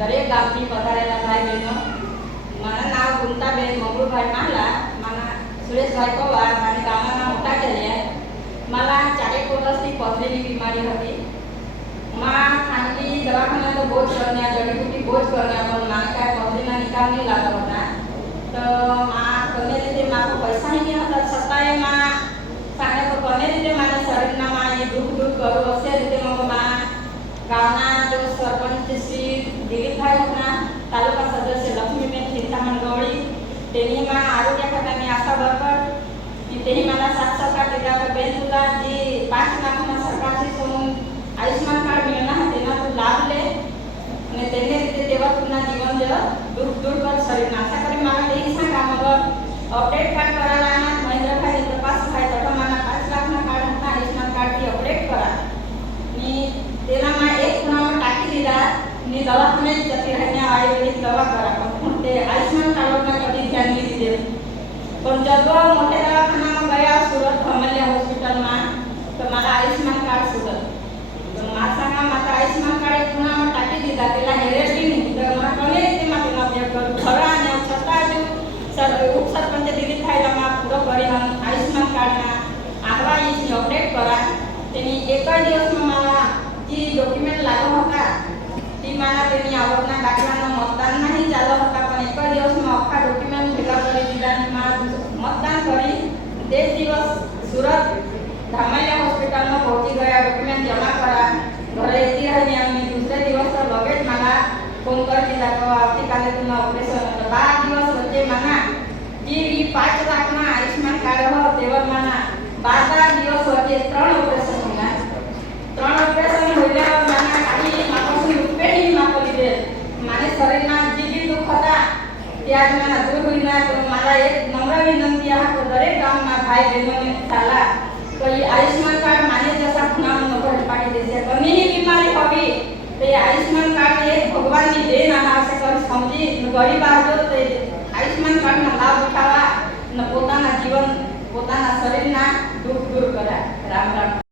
દરેક ગામથી પધારેલા ભાઈ બહેનો, મારું નામ ગુંતાબેન મંગળભાઈ માલા, મારા સુરેશભાઈ પવાર, મારી ગામના મોટા કેલિયા. મારા 4 વર્ષથી પથરીની બીમારી હતી. માં ખાનગી દવાખાના તો બહુ જ કર્યા, જડીબુટી બહુ જ કર્યા, પણ મારે કાંઈ પથરીના નિકાલ નહીં લાગતો હતા. તો માં કોને રીતે મારો પૈસા નહીં હતા, છતાંય માં સાને તો કોને રીતે મારા શરીરના માં એ દુઃખ દૂર કરું હશે રીતે માં ગામના જો સરપંચ શ્રી દિલીપભાઈ હતા, તાલુકા સદસ્ય લક્ષ્મીબેન ચિંતામણ ગવળી, તેની માં આરોગ્ય ખાતાની આશા વર્કર, તેની મારા 7 સહકાર દીધા બેન તુલા જે 5 લાખના સરકારથી સોનું આયુષ્માન કાર્ડ મેળના તેના તો લાભ લે અને તેને રીતે તેવા તુના જીવન જ દુઃખ દૂર કર શરીર આશા કરી મારા તેની સા કામ અપડેટ કાર્ડ કરાવવાના મહેન્દ્રભાઈ તપાસભાઈ તટમાના 5 લાખના કાર્ડ હતા, આયુષ્માન કાર્ડથી અપડેટ કરા ની તેનામાં એક ખૂણામાં ટાંકી દીધા ની દવાખાને જ જતી રહીને આયુર્વેદિક દવા કરા પણ તે આયુષ્માન કાર્ડમાં કદી ધ્યાન નહીં દીધેલું. પણ જતો મોટે દવાખાનામાં ગયા સુરત ધમલિયા હોસ્પિટલમાં તો મારા આયુષ્માન કાર્ડ સુરત તો માસાના માતા આયુષ્માન કાર્ડ એક ખૂણામાં ટાંકી દીધા પેલા હેરેસી નહીં તો મારા કોને રીતે માં તેનો ઉપયોગ કરું ખરા અને છતાં જો ઉપસરપંચ દિલીપભાઈમાં પૂરો કરી આયુષ્માન કાર્ડના આહવા ઇસની અપડેટ કરા તેની એક જ દિવસમાં મારા જે ડોક્યુમેન્ટ લાગો હતા તે મારા તેની આવકના દાખલાનો મતદાન નહીં ચાલુ હતા પણ એક જ દિવસમાં આખા ડોક્યુમેન્ટ ભેગા કરી દીધા અને મારા મતદાન કરી તે દિવસ સુરત ધામલિયા હોસ્પિટલમાં પહોંચી ગયા, ડોક્યુમેન્ટ જમા કરા ઘરે એતી રહીને અને દૂસરે દિવસ લગે જ મારા ફોન કરી દીધા કે આવતીકાલે તમારું ઓપરેશન હતો. 12 દિવસ વચ્ચે મારા જે 5 લાખના આયુષ્માન કાર્ડ હતો તેવા મારા 12 દિવસ વચ્ચે 3 ઓપરેશન થયા. 3 ઓપરેશન હોઈલા મારા ખાલી માપસની રૂપિયાની માપ લીધે મારે શરીરના જે બી દુઃખ હતા ત્યાં જ મારા દૂર હોઈલા. તો મારા એક નમ્ર વિનંતી આ તો દરેક ગામના ભાઈ બહેનોને સાલા તો એ આયુષ્માન કાર્ડ માને જશા ખૂણામાં નગર પાડી દેશે ઘણી બીમારી હોવી તો એ આયુષ્માન કાર્ડ એક ભગવાનની દેન આશે કરી સમજી ગરીબ આવજો તો આયુષ્માન કાર્ડના લાભ ઉઠાવવા અને પોતાના જીવન પોતાના શરીરના દુઃખ દૂર કર્યા. રામ રામ.